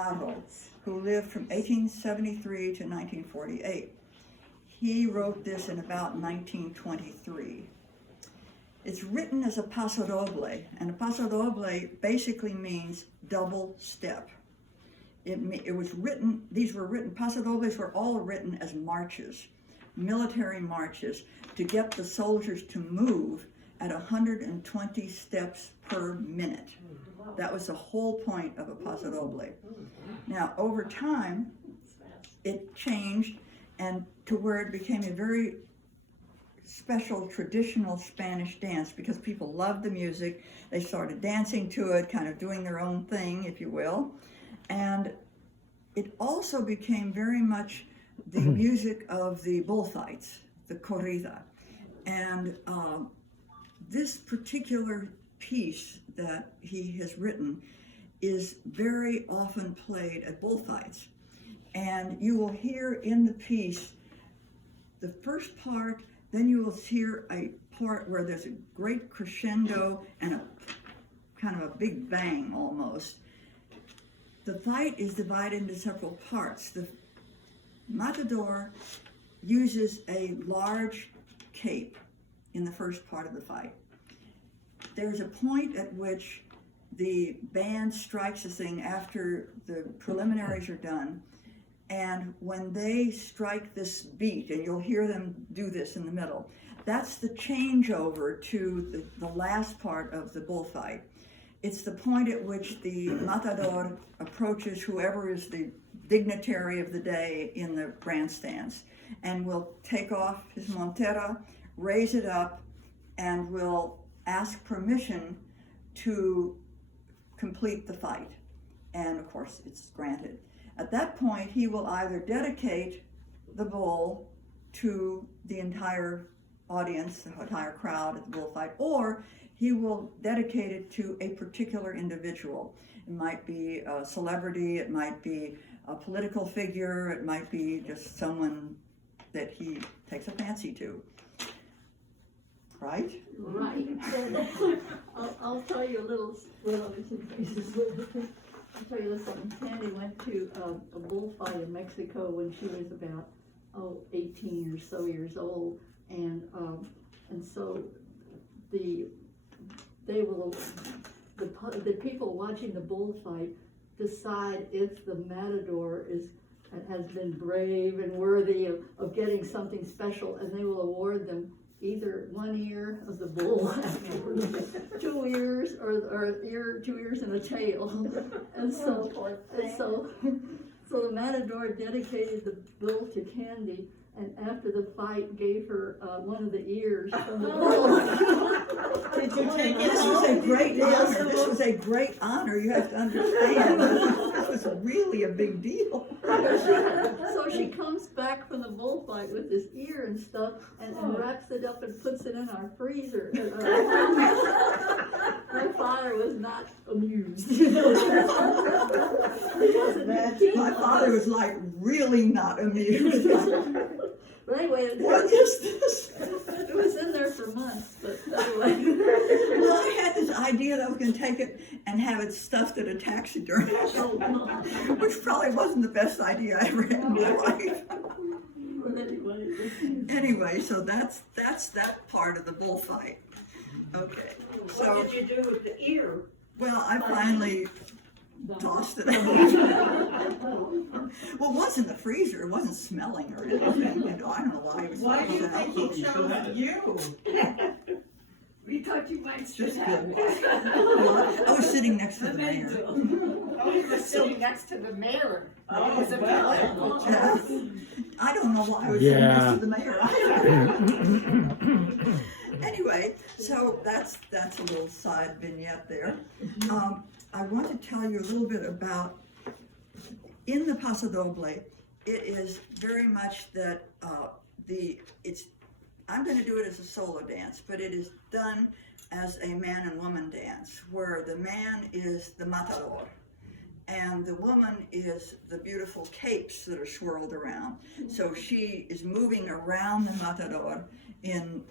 Haro, who lived from 1873 to 1948. He wrote this in about 1923. It's written as a pasodoble, and a pasodoble basically means double step. It was written, pasodobles were all written as marches, military marches, to get the soldiers to move at 120 steps per minute. That was the whole point of a pasodoble. Now, over time, it changed and to where it became a very special traditional Spanish dance because people loved the music. They started dancing to it, kind of doing their own thing, if you will. And it also became very much the music of the bullfights, the corrida. And this particular piece that he has written is very often played at bullfights. And you will hear in the piece the first part, then you will hear a part where there's a great crescendo and a kind of a big bang almost. The fight is divided into several parts. The matador uses a large cape in the first part of the fight. There's a point at which the band strikes a thing after the preliminaries are done, and when they strike this beat, and you'll hear them do this in the middle, that's the changeover to the last part of the bullfight. It's the point at which the matador approaches whoever is the dignitary of the day in the grandstands and will take off his montera, raise it up, and will ask permission to complete the fight. And of course, it's granted. At that point, he will either dedicate the bull to the entire audience, the entire crowd at the bullfight, or he will dedicate it to a particular individual. It might be a celebrity, it might be a political figure, it might be just someone that he takes a fancy to. Right? Right. I'll tell you a little, well, I'll tell you this one. Sandy went to a bullfight in Mexico when she was about 18 or so years old, and so the people watching the bullfight decide if the matador has been brave and worthy of getting something special, and they will award them either 1 ear of the bull, 2 ears, or 2 ears and a tail. And so the matador dedicated the bull to Candy, and after the fight gave her one of the ears from the bull. Did you take it? This was a great honor. This was a great honor. You have to understand. This was really a big deal. So she comes back from the bullfight with this ear and stuff, and wraps it up and puts it in our freezer. My father was not amused. My father was like really not amused. But anyway, What is this? it was in there for months, but anyway. Well, I had this idea that I was going to take it and have it stuffed at a taxidermy, which probably wasn't the best idea I ever had in my life. Anyway, so that's that part of the bullfight. Okay, so What did you do with the ear? well, I finally tossed it out. Well, it was in the freezer. It wasn't smelling or anything. You know, I don't know why it was. Why do you tossed out. think he chose you? We thought you might sit Just down. good. I was sitting next to the mayor. Oh, you were sitting next to the mayor. Oh, it was a villain. Yeah. I don't know why I was sitting next to the mayor either. Anyway, so that's a little side vignette there. I want to tell you a little bit about, in the pasodoble, it is very much that I'm going to do it as a solo dance, but it is done as a man and woman dance, where the man is the matador, and the woman is the beautiful capes that are swirled around. So she is moving around the matador in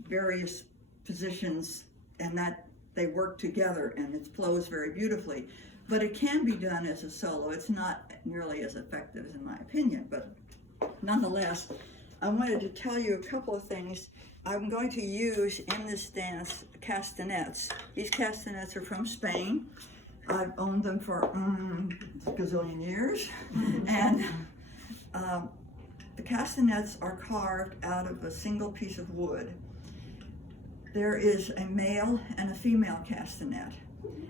various positions, and that they work together, and it flows very beautifully. but it can be done as a solo. It's not nearly as effective in my opinion, but nonetheless, I wanted to tell you a couple of things. I'm going to use in this dance castanets. These castanets are from Spain. I've owned them for a gazillion years, and the castanets are carved out of a single piece of wood. There is a male and a female castanet,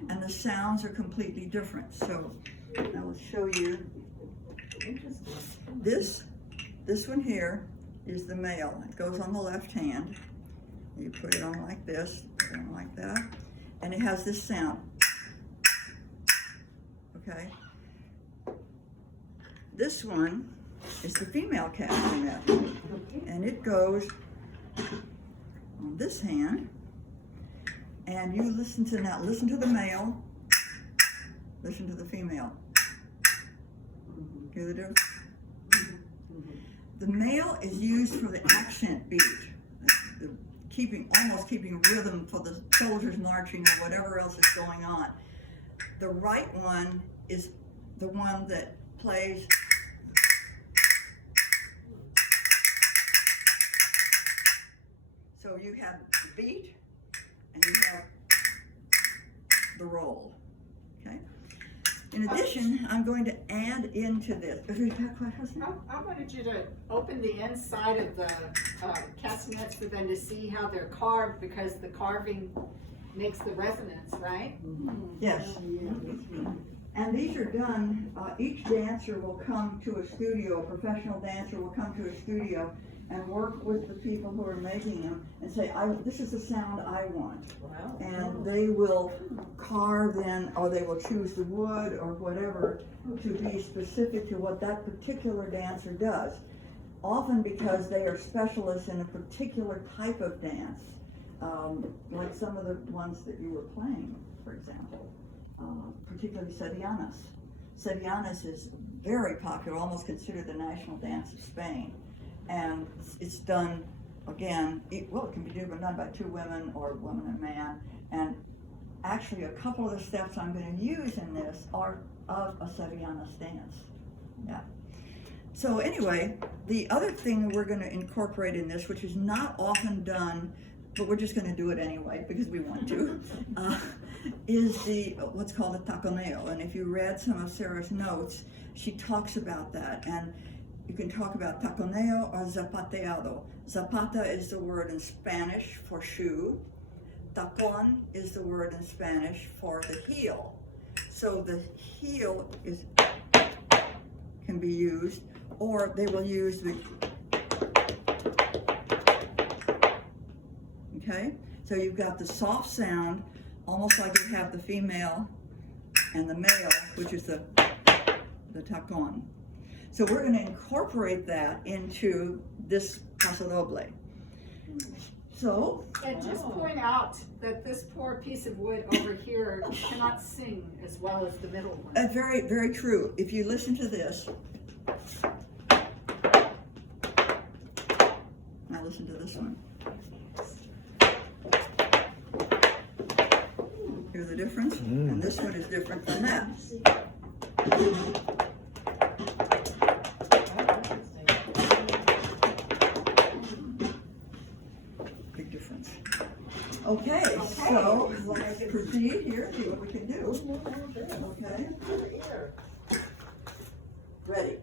and the sounds are completely different. So I will show you. This one here is the male. It goes on the left hand. You put it on like this, put it on like that, and it has this sound. Okay. This one is the female castanet, and it goes on this hand, and you listen to that. Listen to the male, listen to the female. Hear the difference? The male is used for the accent beat, almost keeping rhythm for the soldiers marching or whatever else is going on. The right one is the one that plays so you have the beat and you have the roll. Okay. In addition, I'm going to add into this. I wanted you to open the inside of the castanets for them to see how they're carved, because the carving makes the resonance, right? Yes. And these are done, each dancer will come to a studio, a professional dancer will come to a studio and work with the people who are making them and say, this is the sound I want. Wow. And they will carve in, or they will choose the wood or whatever to be specific to what that particular dancer does. Often because they are specialists in a particular type of dance, like some of the ones that you were playing, for example, particularly sevillanas. Sevillanas is very popular, almost considered the national dance of Spain. And it's done, again, it can be done by two women or a woman and man. And actually, a couple of the steps I'm going to use in this are of a Sevillana dance. Yeah. So anyway, the other thing we're going to incorporate in this, which is not often done, but we're just going to do it anyway because we want to, is what's called a taconeo. And if you read some of Sarah's notes, she talks about that. And you can talk about taconeo or zapateado. Zapata is the word in Spanish for shoe. Tacon is the word in Spanish for the heel. So the heel can be used, or they will use the, okay? So you've got the soft sound, almost like you have the female and the male, which is the tacon. So we're going to incorporate that into this paso doble. So, And just point out that this poor piece of wood over here cannot sing as well as the middle one. very, very true. If you listen to this, now listen to this one. Hear the difference? And this one is different than that. Big difference. Okay, so let's proceed here, see what we can do. Okay. Ready.